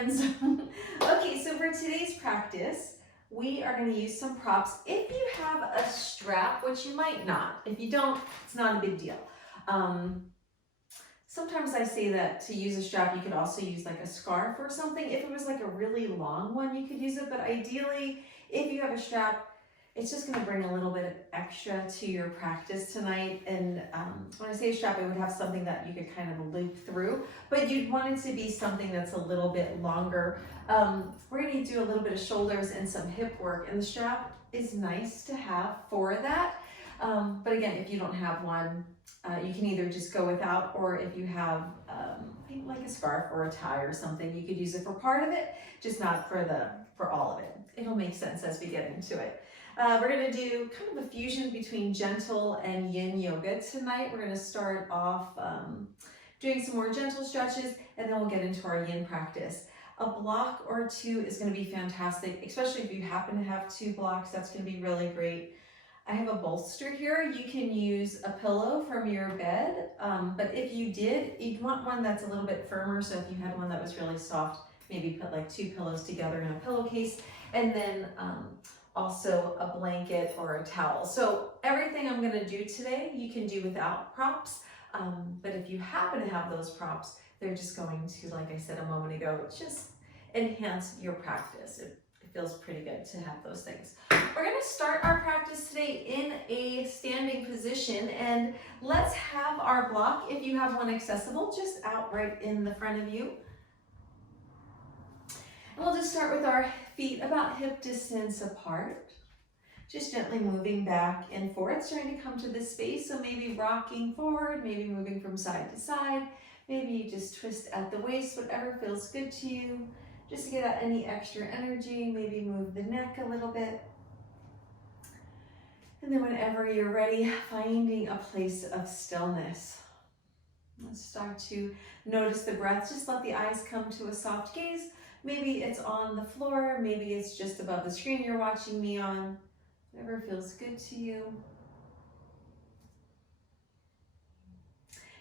friends. Okay, so for today's practice, we are going to use some props. If you have a strap, which you might not, if you don't, it's not a big deal. Sometimes I say that to use a strap, you could also use like a scarf or something. If it was like a really long one, you could use it, but ideally, if you have a strap, it's just gonna bring a little bit of extra to your practice tonight. And when I say strap, it would have something that you could kind of loop through, but you'd want it to be something that's a little bit longer. We're gonna do a little bit of shoulders and some hip work, and the strap is nice to have for that. But again, if you don't have one, you can either just go without, or if you have like a scarf or a tie or something, you could use it for part of it, just not for all of it. It'll make sense as we get into it. We're going to do kind of a fusion between gentle and yin yoga tonight. We're going to start off doing some more gentle stretches, and then we'll get into our yin practice. A block or two is going to be fantastic, especially if you happen to have 2 blocks. That's going to be really great. I have a bolster here. You can use a pillow from your bed, but if you did, you'd want one that's a little bit firmer. So if you had one that was really soft, maybe put like 2 pillows together in a pillowcase, and then also a blanket or a towel. So everything I'm going to do today, you can do without props, but if you happen to have those props, they're just going to, like I said a moment ago, just enhance your practice. It feels pretty good to have those things. We're going to start our practice today in a standing position, and let's have our block, if you have one accessible, just out right in the front of you. And we'll just start with our feet about hip distance apart, just gently moving back and forth, trying to come to this space. So maybe rocking forward, maybe moving from side to side, maybe you just twist at the waist, whatever feels good to you. Just to get out any extra energy, maybe move the neck a little bit. And then whenever you're ready, finding a place of stillness. Let's start to notice the breath. Just let the eyes come to a soft gaze. Maybe it's on the floor, maybe it's just above the screen you're watching me on. Whatever feels good to you.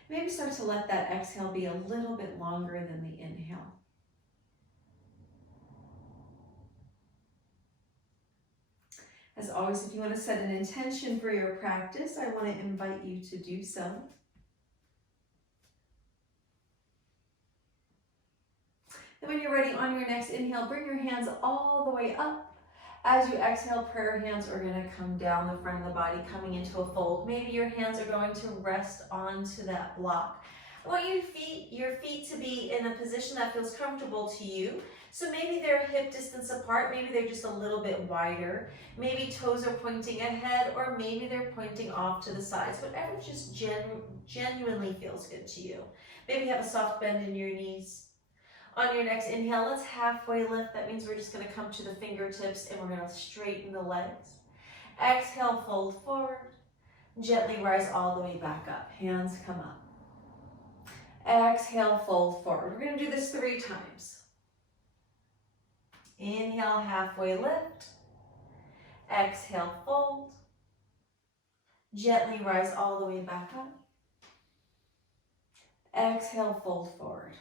Maybe start to let that exhale be a little bit longer than the inhale. As always, if you want to set an intention for your practice, I want to invite you to do so. And when you're ready, on your next inhale, bring your hands all the way up. As you exhale, prayer hands are going to come down the front of the body, coming into a fold. Maybe your hands are going to rest onto that block. I want your feet to be in a position that feels comfortable to you. So maybe they're hip distance apart, maybe they're just a little bit wider, maybe toes are pointing ahead, or maybe they're pointing off to the sides, whatever just genuinely feels good to you. Maybe you have a soft bend in your knees. On your next inhale, let's halfway lift. That means we're just going to come to the fingertips and we're going to straighten the legs. Exhale, fold forward. Gently rise all the way back up. Hands come up. Exhale, fold forward. We're going to do this 3 times. Inhale, halfway lift. Exhale, fold. Gently rise all the way back up. Exhale, fold forward.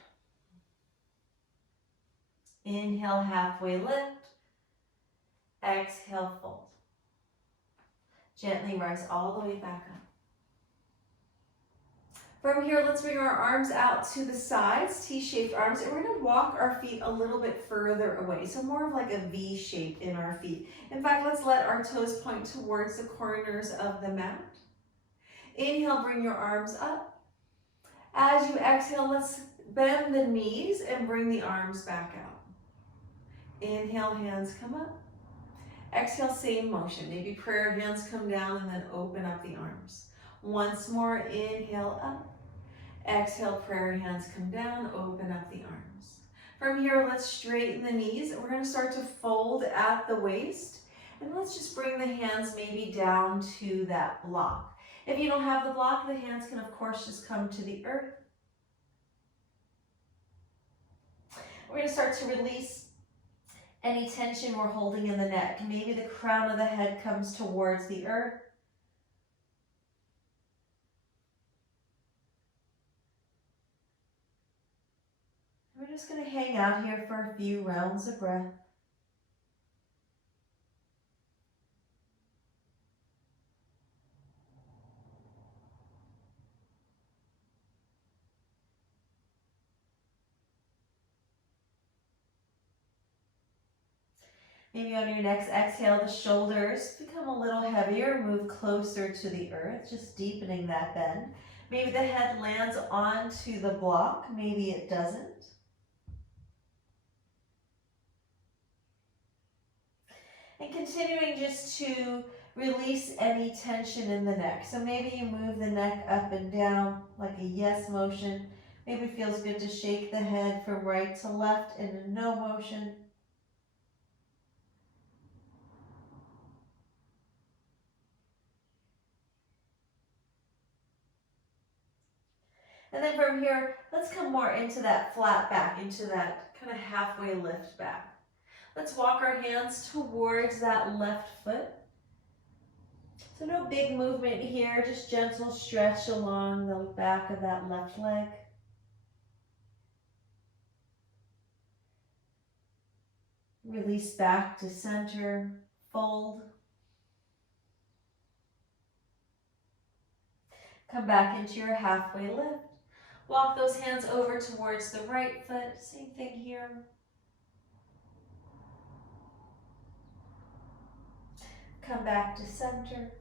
Inhale, halfway lift. Exhale, fold. Gently rise all the way back up. From here, let's bring our arms out to the sides, T-shaped arms, and we're going to walk our feet a little bit further away, so more of like a V shape in our feet. In fact, let's let our toes point towards the corners of the mat. Inhale, bring your arms up. As you exhale, let's bend the knees and bring the arms back out. Inhale, hands come up. Exhale, same motion. Maybe prayer hands come down and then open up the arms. Once more, inhale up. Exhale, prayer hands come down, open up the arms. From here, let's straighten the knees. We're going to start to fold at the waist. And let's just bring the hands maybe down to that block. If you don't have the block, the hands can, of course, just come to the earth. We're going to start to release any tension we're holding in the neck. Maybe the crown of the head comes towards the earth. We're just going to hang out here for a few rounds of breath. Maybe on your next exhale, the shoulders become a little heavier, move closer to the earth, just deepening that bend. Maybe the head lands onto the block, maybe it doesn't. And continuing just to release any tension in the neck. So maybe you move the neck up and down like a yes motion. Maybe it feels good to shake the head from right to left in a no motion. And then from here, let's come more into that flat back, into that kind of halfway lift back. Let's walk our hands towards that left foot. So no big movement here, just gentle stretch along the back of that left leg. Release back to center, fold. Come back into your halfway lift. Walk those hands over towards the right foot. Same thing here. Come back to center.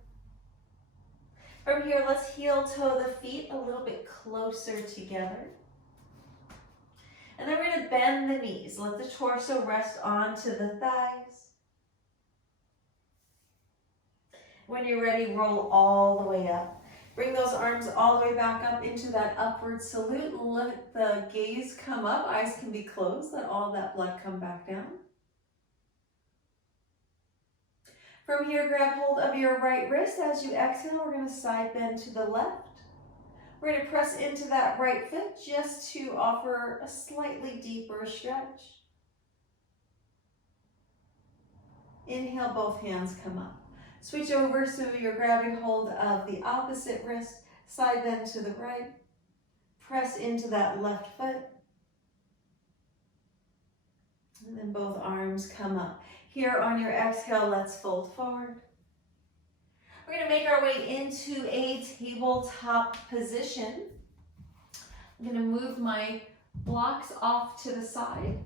From here, let's heel toe the feet a little bit closer together. And then we're going to bend the knees. Let the torso rest onto the thighs. When you're ready, roll all the way up. Bring those arms all the way back up into that upward salute. Let the gaze come up. Eyes can be closed. Let all that blood come back down. From here, grab hold of your right wrist. As you exhale, we're going to side bend to the left. We're going to press into that right foot just to offer a slightly deeper stretch. Inhale, both hands come up. Switch over so you're grabbing hold of the opposite wrist, side bend to the right. Press into that left foot. And then both arms come up. Here on your exhale, let's fold forward. We're going to make our way into a tabletop position. I'm going to move my blocks off to the side.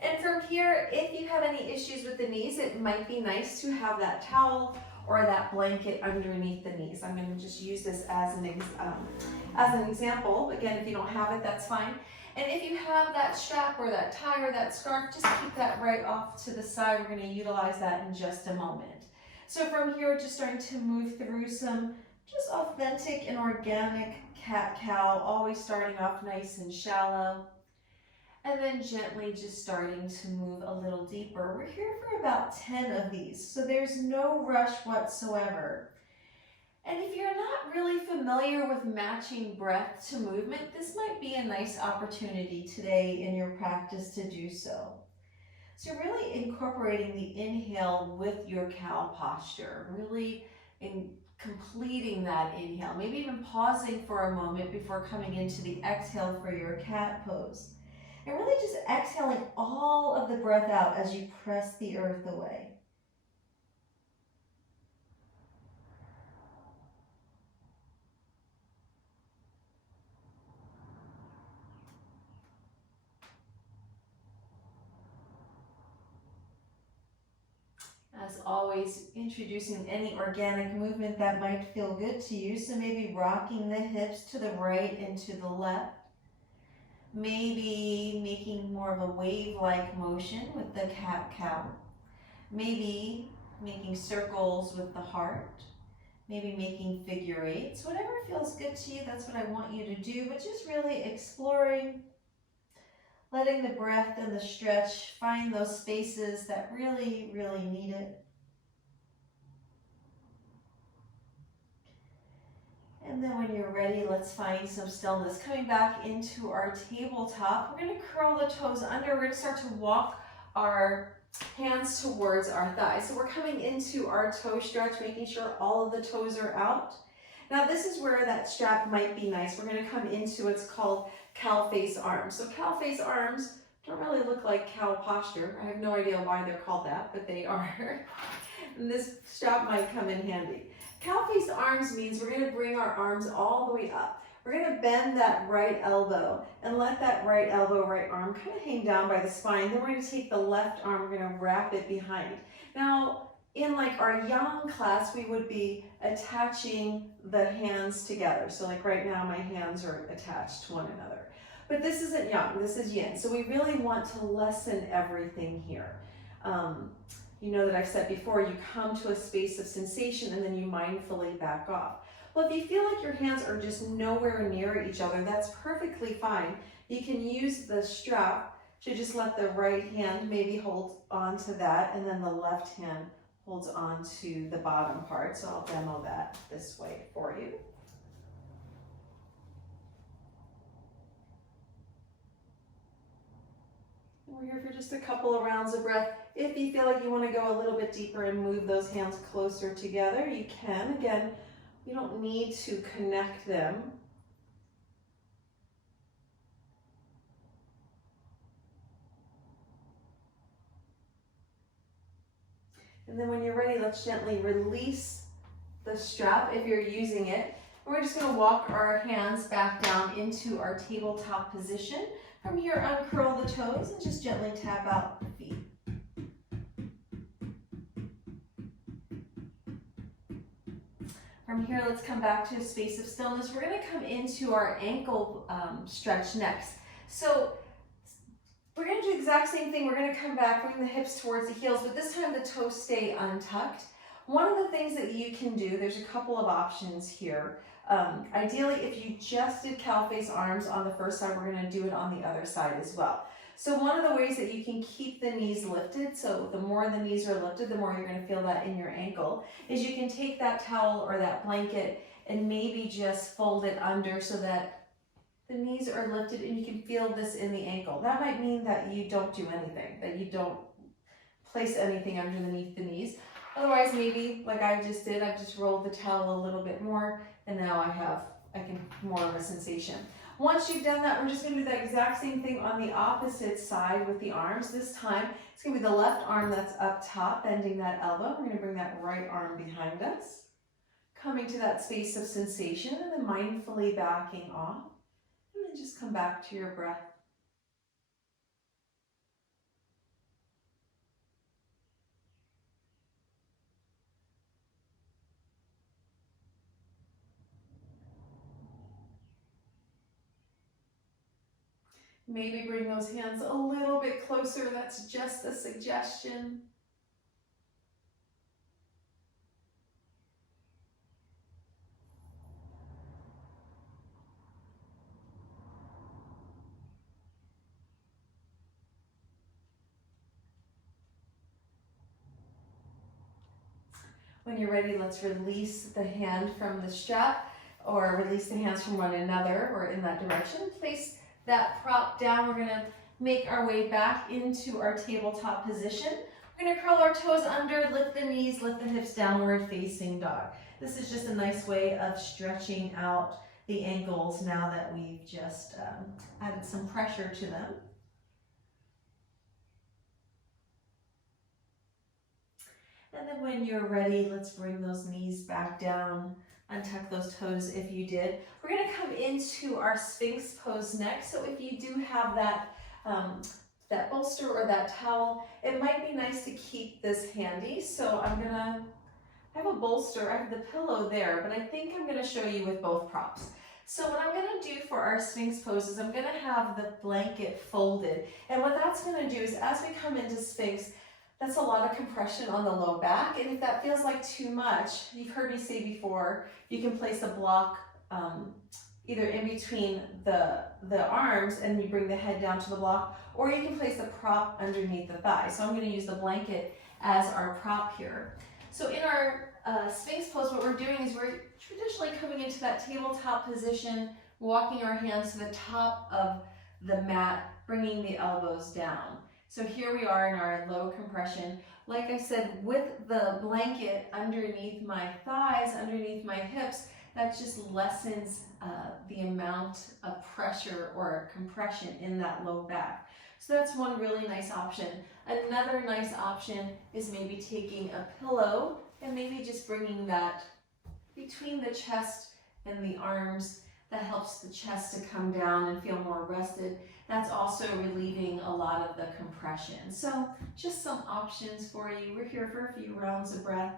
And from here, if you have any issues with the knees, it might be nice to have that towel or that blanket underneath the knees. I'm going to just use this as an example. Again, if you don't have it, that's fine. And if you have that strap or that tie or that scarf, just keep that right off to the side. We're going to utilize that in just a moment. So from here, just starting to move through some just authentic and organic cat-cow, always starting off nice and shallow. And then gently just starting to move a little deeper. We're here for about 10 of these, so there's no rush whatsoever. And if you're not really familiar with matching breath to movement, this might be a nice opportunity today in your practice to do so. So really incorporating the inhale with your cow posture, really completing that inhale, maybe even pausing for a moment before coming into the exhale for your cat pose. And really just exhaling all of the breath out as you press the earth away. As always, introducing any organic movement that might feel good to you. So maybe rocking the hips to the right and to the left. Maybe making more of a wave-like motion with the cat-cow. Maybe making circles with the heart. Maybe making figure eights. Whatever feels good to you, that's what I want you to do. But just really exploring, letting the breath and the stretch find those spaces that really, really need it. And then when you're ready, let's find some stillness. Coming back into our tabletop, we're going to curl the toes under. We're going to start to walk our hands towards our thighs. So we're coming into our toe stretch, making sure all of the toes are out. Now this is where that strap might be nice. We're going to come into what's called cow face arms. So cow face arms don't really look like cow posture. I have no idea why they're called that, but they are. And this strap might come in handy. Cow face arms means we're gonna bring our arms all the way up. We're gonna bend that right elbow and let that right elbow, right arm kind of hang down by the spine. Then we're gonna take the left arm, we're gonna wrap it behind. Now, in like our yang class, we would be attaching the hands together. So like right now, my hands are attached to one another. But this isn't yang, this is yin. So we really want to lessen everything here. You know that I've said before, you come to a space of sensation and then you mindfully back off. Well, if you feel like your hands are just nowhere near each other, that's perfectly fine. You can use the strap to just let the right hand maybe hold on to that, and then the left hand holds on to the bottom part. So I'll demo that this way for you. We're here for just a couple of rounds of breath. If you feel like you want to go a little bit deeper and move those hands closer together, you can. Again, you don't need to connect them. And then when you're ready, let's gently release the strap if you're using it. We're just going to walk our hands back down into our tabletop position. From here, uncurl the toes and just gently tap out the feet. From here, let's come back to a space of stillness. We're going to come into our ankle stretch next. So we're going to do the exact same thing. We're going to come back, bring the hips towards the heels, but this time the toes stay untucked. One of the things that you can do, there's a couple of options here. Ideally, if you just did cow face arms on the first side, we're going to do it on the other side as well. So one of the ways that you can keep the knees lifted, so the more the knees are lifted, the more you're going to feel that in your ankle, is you can take that towel or that blanket and maybe just fold it under so that the knees are lifted and you can feel this in the ankle. That might mean that you don't do anything, that you don't place anything underneath the knees. Otherwise, maybe like I just did, I've just rolled the towel a little bit more, and now I can more of a sensation. Once you've done that, we're just going to do the exact same thing on the opposite side with the arms. This time, it's going to be the left arm that's up top, bending that elbow. We're going to bring that right arm behind us, coming to that space of sensation, and then mindfully backing off, and then just come back to your breath. Maybe bring those hands a little bit closer. That's just a suggestion. When you're ready, let's release the hand from the strap or release the hands from one another or in that direction. Place that prop down. We're going to make our way back into our tabletop position. We're going to curl our toes under, lift the knees, lift the hips, downward facing dog. This is just a nice way of stretching out the ankles now that we've just added some pressure to them. And then when you're ready, let's bring those knees back down. Untuck those toes if you did. We're going to come into our Sphinx pose next. So if you do have that, that bolster or that towel, it might be nice to keep this handy. So I have a bolster, I have the pillow there, but I think I'm going to show you with both props. So what I'm going to do for our Sphinx pose is I'm going to have the blanket folded. And what that's going to do is as we come into Sphinx, that's a lot of compression on the low back, and if that feels like too much, you've heard me say before, you can place a block either in between the arms and you bring the head down to the block, or you can place a prop underneath the thigh. So I'm going to use the blanket as our prop here. So in our Sphinx pose, what we're doing is we're traditionally coming into that tabletop position, walking our hands to the top of the mat, bringing the elbows down. So here we are in our low compression. Like I said, with the blanket underneath my thighs, underneath my hips, that just lessens the amount of pressure or compression in that low back. So that's one really nice option. Another nice option is maybe taking a pillow and maybe just bringing that between the chest and the arms. That helps the chest to come down and feel more rested. That's also relieving a lot of the compression. So just some options for you. We're here for a few rounds of breath.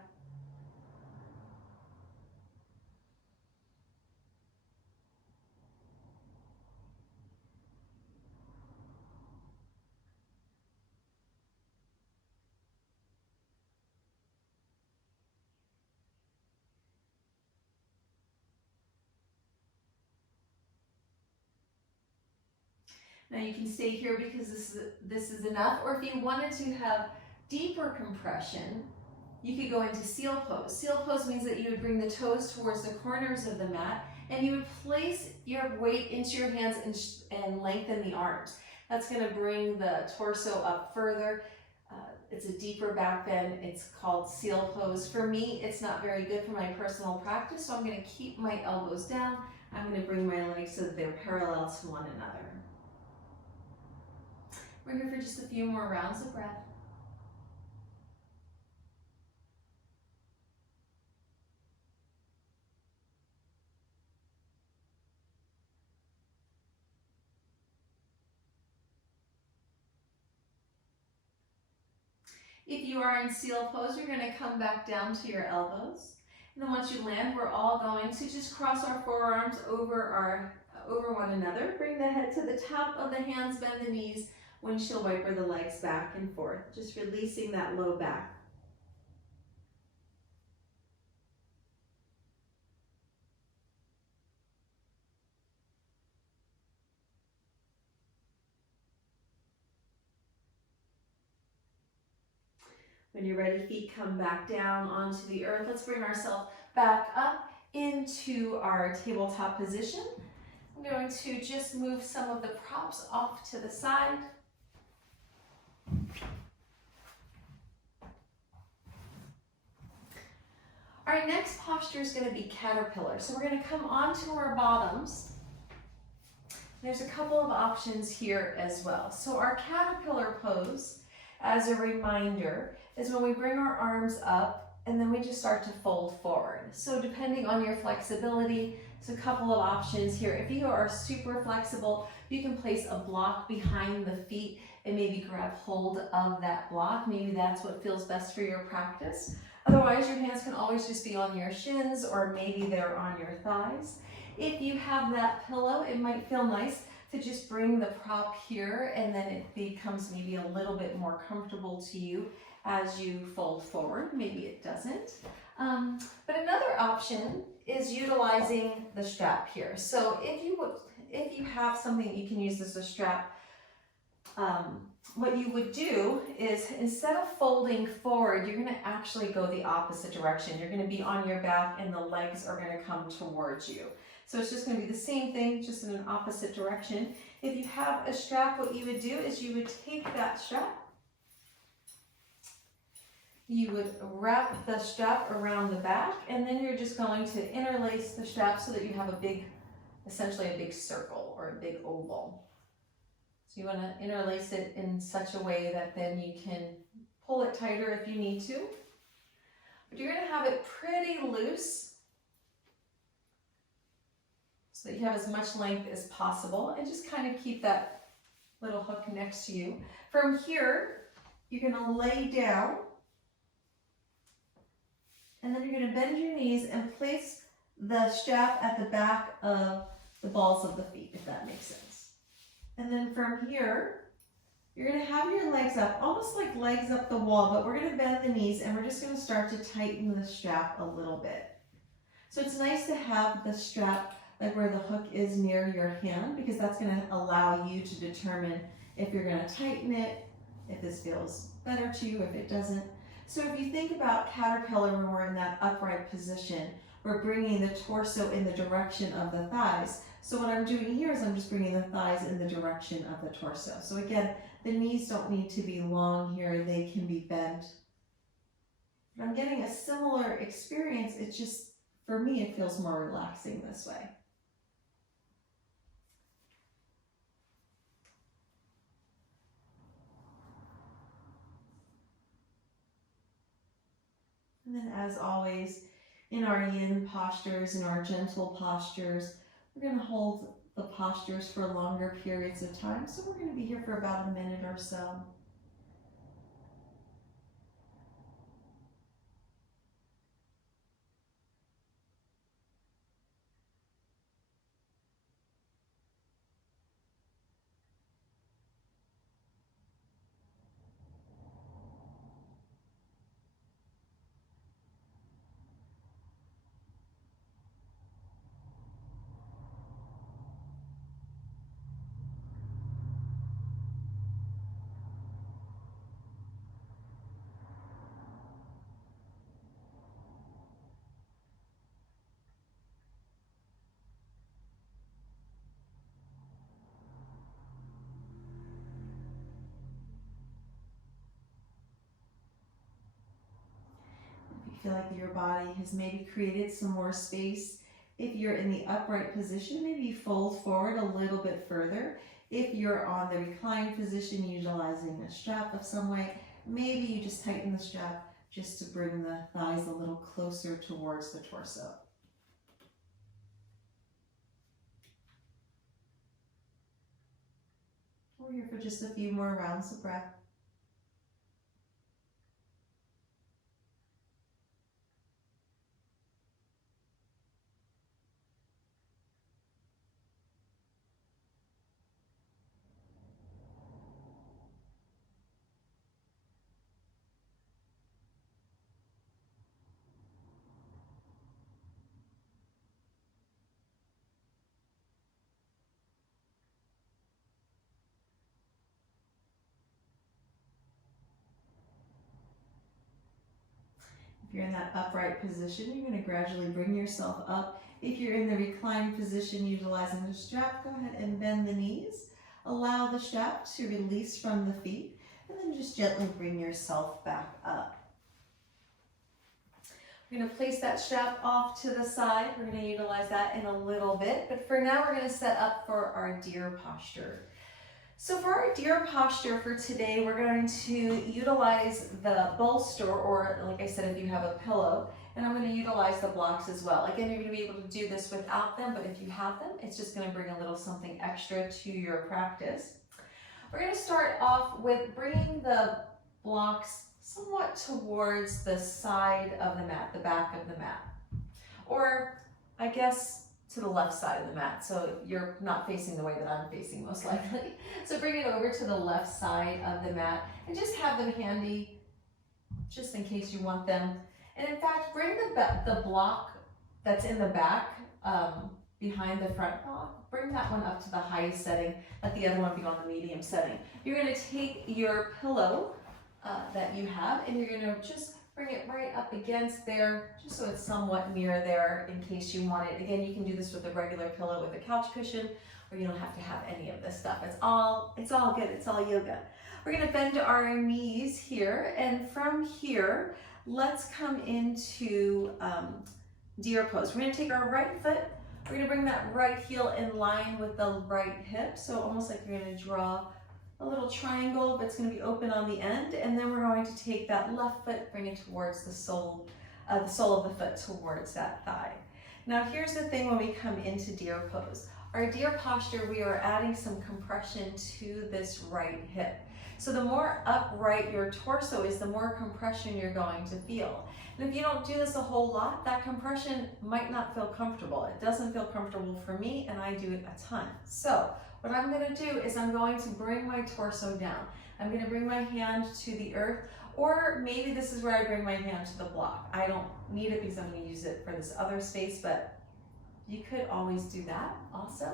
Now you can stay here because this is enough, or if you wanted to have deeper compression, you could go into seal pose. Seal pose means that you would bring the toes towards the corners of the mat and you would place your weight into your hands and lengthen the arms. That's going to bring the torso up further. It's a deeper back bend. It's called seal pose. For me, it's not very good for my personal practice, so I'm going to keep my elbows down. I'm going to bring my legs so that they're parallel to one another. We're here for just a few more rounds of breath. If you are in seal pose, you're going to come back down to your elbows. And then once you land, we're all going to just cross our forearms over one another. Bring the head to the top of the hands, bend the knees, windshield wiper the legs back and forth, just releasing that low back. When you're ready, feet come back down onto the earth. Let's bring ourselves back up into our tabletop position. I'm going to just move some of the props off to the side. Our next posture is going to be caterpillar. So we're going to come onto our bottoms. There's a couple of options here as well. So our caterpillar pose, as a reminder, is when we bring our arms up and then we just start to fold forward. So depending on your flexibility, there's a couple of options here. If you are super flexible, you can place a block behind the feet and maybe grab hold of that block. Maybe that's what feels best for your practice. Otherwise, your hands can always just be on your shins or maybe they're on your thighs. If you have that pillow, it might feel nice to just bring the prop here and then it becomes maybe a little bit more comfortable to you as you fold forward. Maybe it doesn't. But another option is utilizing the strap here. So if you have something you can use as a strap, what you would do is instead of folding forward, you're going to actually go the opposite direction. You're going to be on your back and the legs are going to come towards you. So it's just going to be the same thing, just in an opposite direction. If you have a strap, what you would do is you would take that strap, you would wrap the strap around the back, and then you're just going to interlace the strap so that you have essentially a big circle or a big oval. So you want to interlace it in such a way that then you can pull it tighter if you need to. But you're going to have it pretty loose so that you have as much length as possible, and just kind of keep that little hook next to you. From here, you're going to lay down, and then you're going to bend your knees and place the strap at the back of the balls of the feet, if that makes sense. And then from here, you're going to have your legs up, almost like legs up the wall, but we're going to bend the knees and we're just going to start to tighten the strap a little bit. So it's nice to have the strap like where the hook is near your hand, because that's going to allow you to determine if you're going to tighten it, if this feels better to you, if it doesn't. So if you think about caterpillar when we're in that upright position, we're bringing the torso in the direction of the thighs. So what I'm doing here is I'm just bringing the thighs in the direction of the torso. So again, the knees don't need to be long here, they can be bent. But I'm getting a similar experience, it's just for me, it feels more relaxing this way. And then as always, in our yin postures, in our gentle postures, we're going to hold the postures for longer periods of time. So we're going to be here for about a minute or so. Feel like your body has maybe created some more space. If you're in the upright position, maybe fold forward a little bit further. If you're on the reclined position, utilizing a strap of some way, maybe you just tighten the strap just to bring the thighs a little closer towards the torso. We're here for just a few more rounds of breath. If you're in that upright position, you're going to gradually bring yourself up. If you're in the reclined position utilizing the strap, go ahead and bend the knees. Allow the strap to release from the feet, and then just gently bring yourself back up. We're going to place that strap off to the side. We're going to utilize that in a little bit, but for now we're going to set up for our deer posture. So for our deer posture for today, we're going to utilize the bolster, or like I said, if you have a pillow, and I'm going to utilize the blocks as well. Again, you're going to be able to do this without them, but if you have them, it's just going to bring a little something extra to your practice. We're going to start off with bringing the blocks somewhat towards the side of the mat, the back of the mat, or I guess to the left side of the mat, so you're not facing the way that I'm facing most likely. So bring it over to the left side of the mat and just have them handy just in case you want them. And in fact, bring the block that's in the back behind the front block, bring that one up to the highest setting, let the other one be on the medium setting. You're going to take your pillow that you have and you're going to just bring it right up against there, just so it's somewhat near there in case you want it. Again, you can do this with a regular pillow with a couch cushion, or you don't have to have any of this stuff. It's all good, it's all yoga. We're gonna bend our knees here, and from here, let's come into deer pose. We're gonna take our right foot, we're gonna bring that right heel in line with the right hip, so almost like you're gonna draw a little triangle, but it's going to be open on the end, and then we're going to take that left foot, bring it towards the sole of the foot towards that thigh. Now here's the thing when we come into deer pose. Our deer posture, we are adding some compression to this right hip. So the more upright your torso is, the more compression you're going to feel. And if you don't do this a whole lot, that compression might not feel comfortable. It doesn't feel comfortable for me, and I do it a ton. So what I'm going to do is I'm going to bring my torso down. I'm going to bring my hand to the earth, or maybe this is where I bring my hand to the block. I don't need it because I'm going to use it for this other space, but you could always do that also.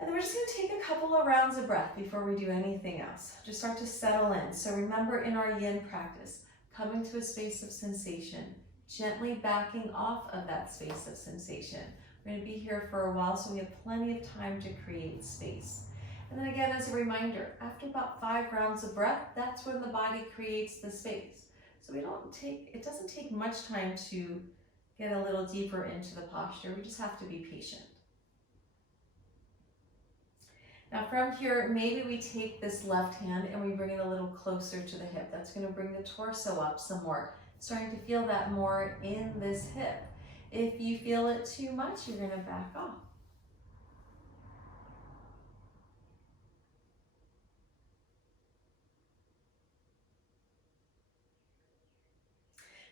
And then we're just going to take a couple of rounds of breath before we do anything else. Just start to settle in. So remember, in our yin practice, coming to a space of sensation, gently backing off of that space of sensation. We're going to be here for a while, so we have plenty of time to create space. And then again, as a reminder, after about 5 rounds of breath, that's when the body creates the space. So it doesn't take much time to get a little deeper into the posture. We just have to be patient. Now from here, maybe we take this left hand and we bring it a little closer to the hip. That's going to bring the torso up some more. Starting to feel that more in this hip. If you feel it too much, you're going to back off.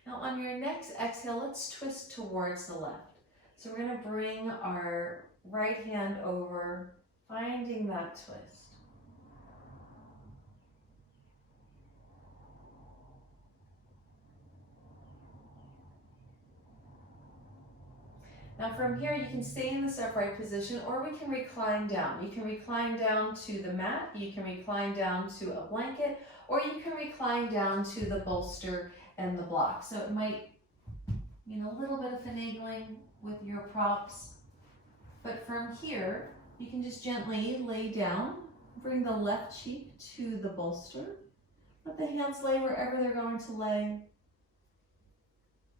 Now on your next exhale, let's twist towards the left. So we're going to bring our right hand over, finding that twist. Now from here, you can stay in this upright position, or we can recline down. You can recline down to the mat, you can recline down to a blanket, or you can recline down to the bolster and the block. So it might mean a little bit of finagling with your props. But from here, you can just gently lay down, bring the left cheek to the bolster. Let the hands lay wherever they're going to lay.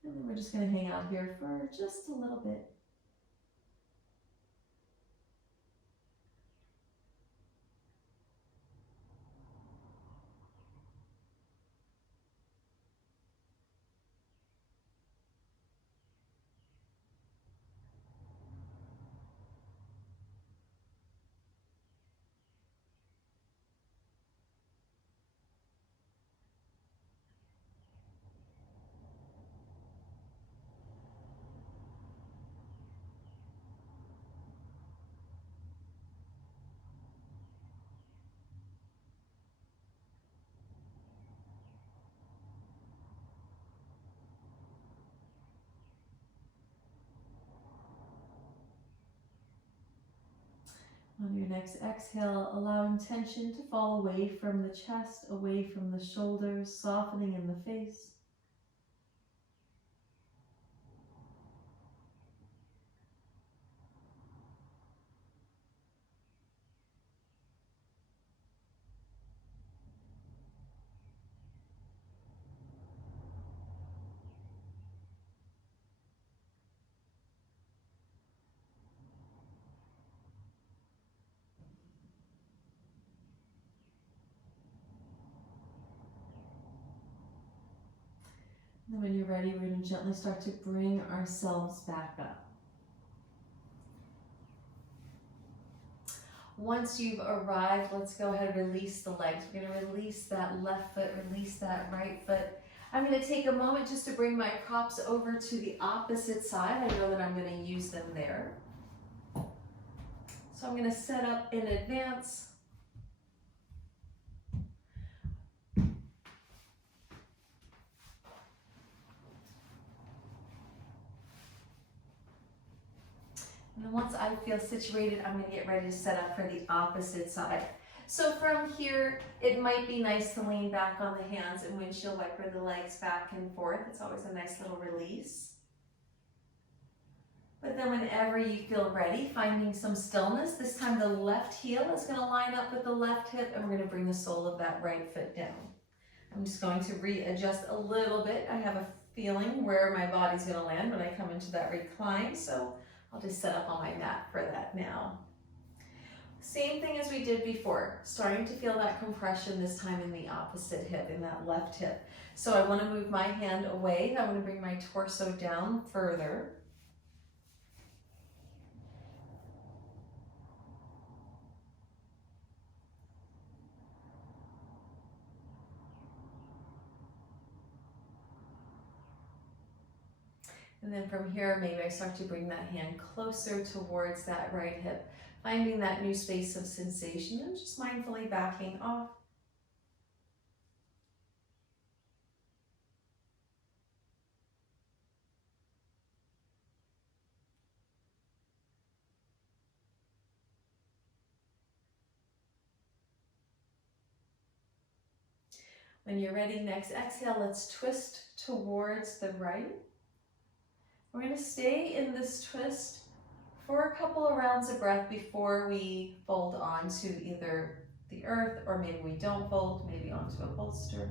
And then we're just going to hang out here for just a little bit. On your next exhale, allowing tension to fall away from the chest, away from the shoulders, softening in the face. And then when you're ready, we're going to gently start to bring ourselves back up. Once you've arrived, let's go ahead and release the legs. We're going to release that left foot, release that right foot. I'm going to take a moment just to bring my props over to the opposite side. I know that I'm going to use them there. So I'm going to set up in advance. And then once I feel situated, I'm going to get ready to set up for the opposite side. So from here, it might be nice to lean back on the hands and windshield wiper the legs back and forth. It's always a nice little release. But then whenever you feel ready, finding some stillness, this time the left heel is going to line up with the left hip, and we're going to bring the sole of that right foot down. I'm just going to readjust a little bit. I have a feeling where my body's going to land when I come into that recline, so I'll just set up on my mat for that now. Same thing as we did before, starting to feel that compression this time in the opposite hip, in that left hip. So I want to move my hand away. I want to bring my torso down further. And then from here, maybe I start to bring that hand closer towards that right hip, finding that new space of sensation and just mindfully backing off. When you're ready, next exhale, let's twist towards the right. We're going to stay in this twist for a couple of rounds of breath before we fold onto either the earth, or maybe we don't fold, maybe onto a bolster.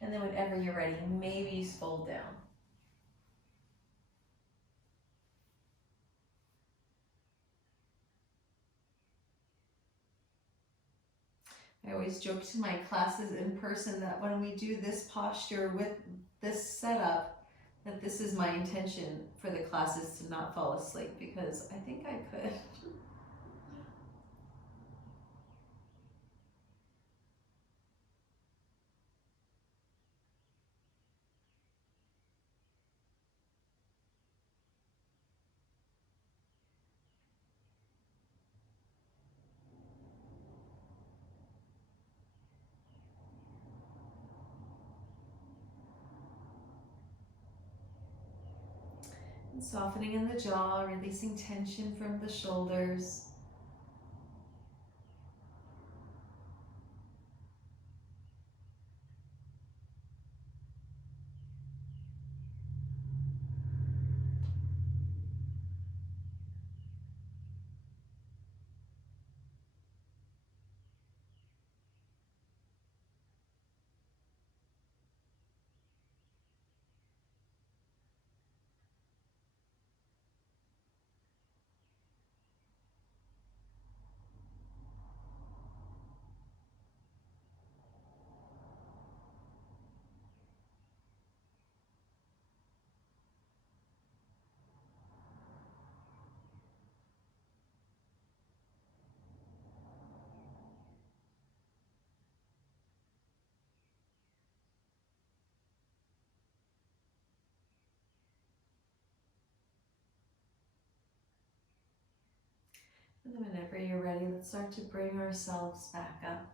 And then whenever you're ready, maybe you fold down. I always joke to my classes in person that when we do this posture with this setup, that this is my intention for the classes to not fall asleep, because I think I could. And softening in the jaw, releasing tension from the shoulders. And then whenever you're ready, let's start to bring ourselves back up.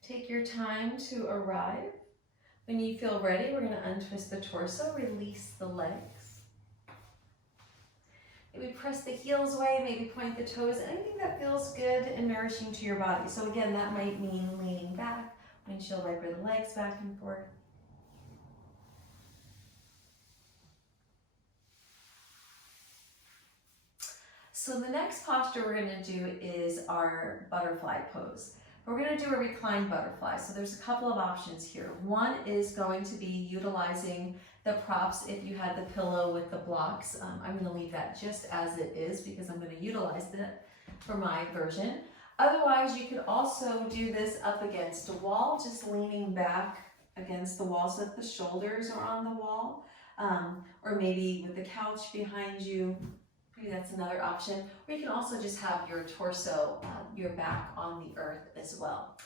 Take your time to arrive. When you feel ready, we're going to untwist the torso, release the legs. Maybe press the heels away, maybe point the toes, anything that feels good and nourishing to your body. So again, that might mean leaning back, windshield wiper the legs back and forth. So the next posture we're going to do is our butterfly pose. We're going to do a reclined butterfly. So there's a couple of options here. One is going to be utilizing the props if you had the pillow with the blocks. I'm going to leave that just as it is because I'm going to utilize that for my version. Otherwise, you could also do this up against a wall, just leaning back against the wall so that the shoulders are on the wall, or maybe with the couch behind you. Maybe that's another option. Or you can also just have your torso, your back on the earth as well.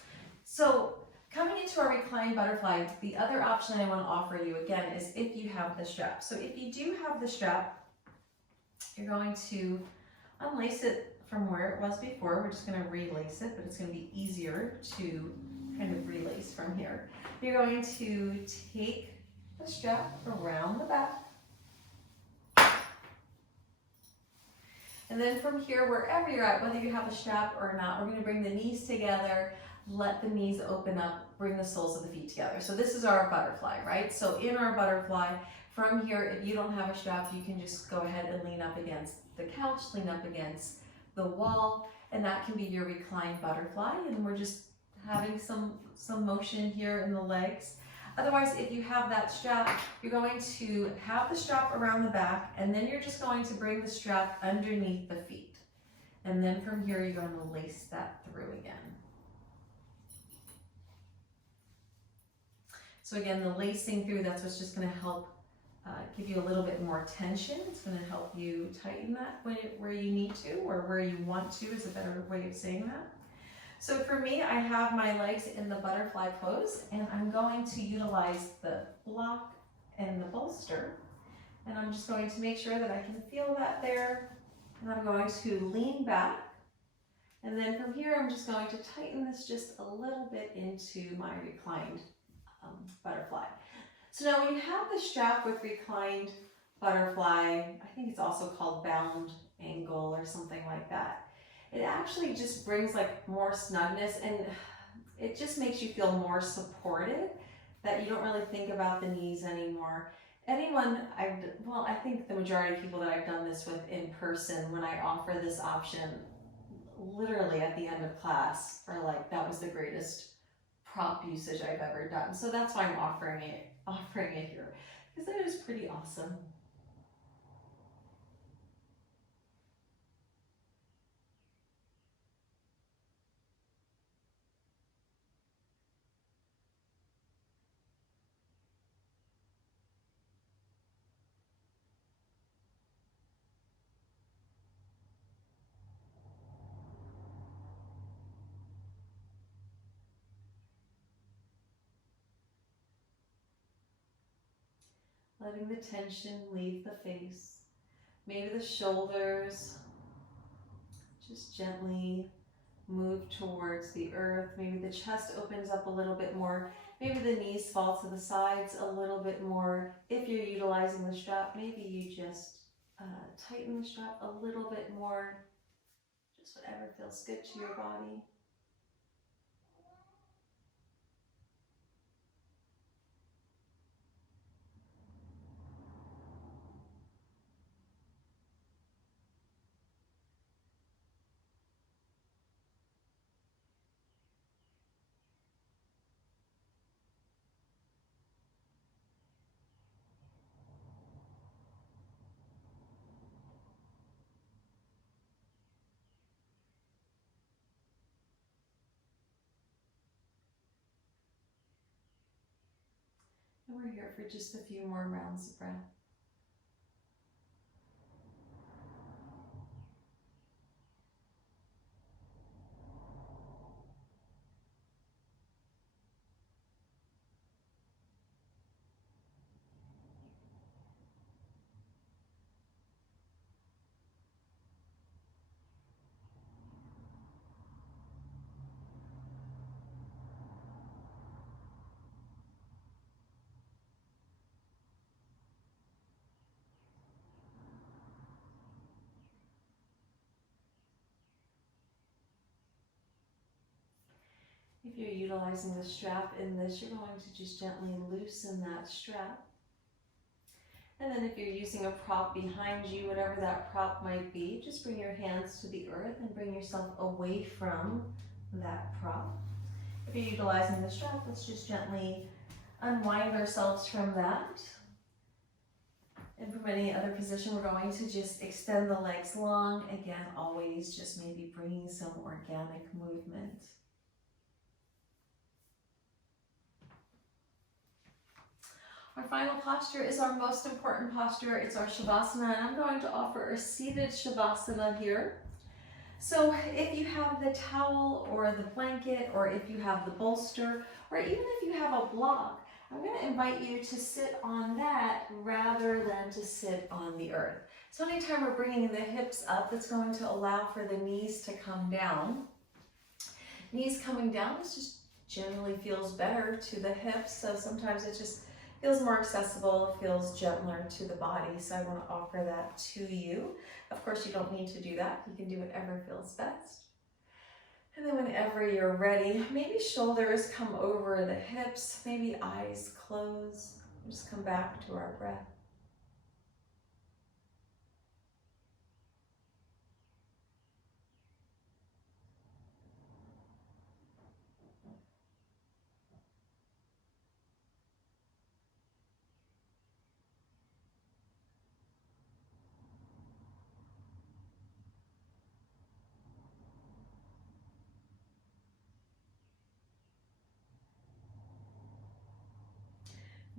So coming into our reclined butterfly, the other option I want to offer you again is if you have the strap. So if you do have the strap, you're going to unlace it from where it was before. We're just going to relace it, but it's going to be easier to kind of relace from here. You're going to take the strap around the back. And then from here, wherever you're at, whether you have a strap or not, we're going to bring the knees together, let the knees open up, bring the soles of the feet together. So this is our butterfly, right? So in our butterfly, from here, if you don't have a strap, you can just go ahead and lean up against the couch, lean up against the wall, and that can be your reclined butterfly. And we're just having some motion here in the legs. Otherwise, if you have that strap, you're going to have the strap around the back, and then you're just going to bring the strap underneath the feet. And then from here, you're going to lace that through again. So again, the lacing through, that's what's just going to help give you a little bit more tension. It's going to help you tighten that where you need to, or where you want to is a better way of saying that. So for me, I have my legs in the butterfly pose, and I'm going to utilize the block and the bolster. And I'm just going to make sure that I can feel that there. And I'm going to lean back. And then from here, I'm just going to tighten this just a little bit into my reclined butterfly. So now when you have the strap with reclined butterfly, I think it's also called bound angle or something like that. It actually just brings like more snugness, and it just makes you feel more supported, that you don't really think about the knees anymore. I think the majority of people that I've done this with in person, when I offer this option, literally at the end of class are like, that was the greatest prop usage I've ever done. So that's why I'm offering it here, because that is pretty awesome. Letting the tension leave the face. Maybe the shoulders just gently move towards the earth. Maybe the chest opens up a little bit more. Maybe the knees fall to the sides a little bit more. If you're utilizing the strap, maybe you just tighten the strap a little bit more. Just whatever feels good to your body. And we're here for just a few more rounds of breath. If you're utilizing the strap in this, you're going to just gently loosen that strap. And then if you're using a prop behind you, whatever that prop might be, just bring your hands to the earth and bring yourself away from that prop. If you're utilizing the strap, let's just gently unwind ourselves from that. And from any other position, we're going to just extend the legs long. Again, always just maybe bringing some organic movement. Our final posture is our most important posture. It's our Shavasana, and I'm going to offer a seated Shavasana here. So if you have the towel or the blanket, or if you have the bolster, or even if you have a block, I'm going to invite you to sit on that rather than to sit on the earth. So anytime we're bringing the hips up, that's going to allow for the knees to come down. Knees coming down, this just generally feels better to the hips, so sometimes it just feels more accessible, feels gentler to the body, so I want to offer that to you. Of course, you don't need to do that. You can do whatever feels best. And then whenever you're ready, maybe shoulders come over the hips, maybe eyes close. Just come back to our breath.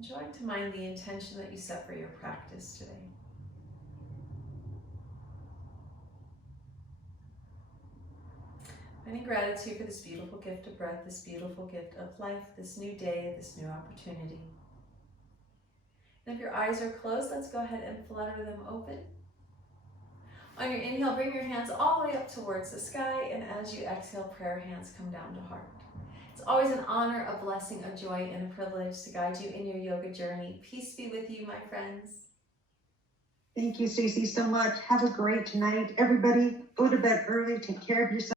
Drawing to mind the intention that you set for your practice today. Finding gratitude for this beautiful gift of breath, this beautiful gift of life, this new day, this new opportunity. And if your eyes are closed, let's go ahead and flutter them open. On your inhale, bring your hands all the way up towards the sky, and as you exhale, prayer hands come down to heart. It's always an honor, a blessing, a joy, and a privilege to guide you in your yoga journey. Peace be with you, my friends. Thank you, Stacey, so much. Have a great night. Everybody, go to bed early. Take care of yourself.